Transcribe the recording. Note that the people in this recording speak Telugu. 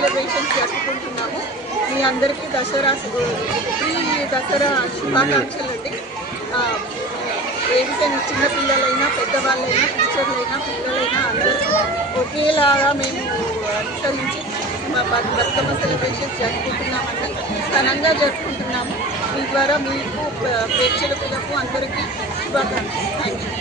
సెలబ్రేషన్స్ జరుపుకుంటున్నాము. మీ అందరికీ ప్రీ దసరా శుభాకాంక్షలు అండి. ఏదైనా చిన్నపిల్లలైనా పెద్దవాళ్ళైనా టీచర్లైనా పిల్లలైనా అందరూ ఒకేలాగా మేము అనుసరించి మా బతుకమ్మ సెలబ్రేషన్స్ జరుపుకుంటున్నామండి. ఘనంగా జరుపుకుంటున్నాము. మీ ద్వారా మీకు ప్రేక్షకులకు అందరికీ శుభాకాంక్షలు. Thank you.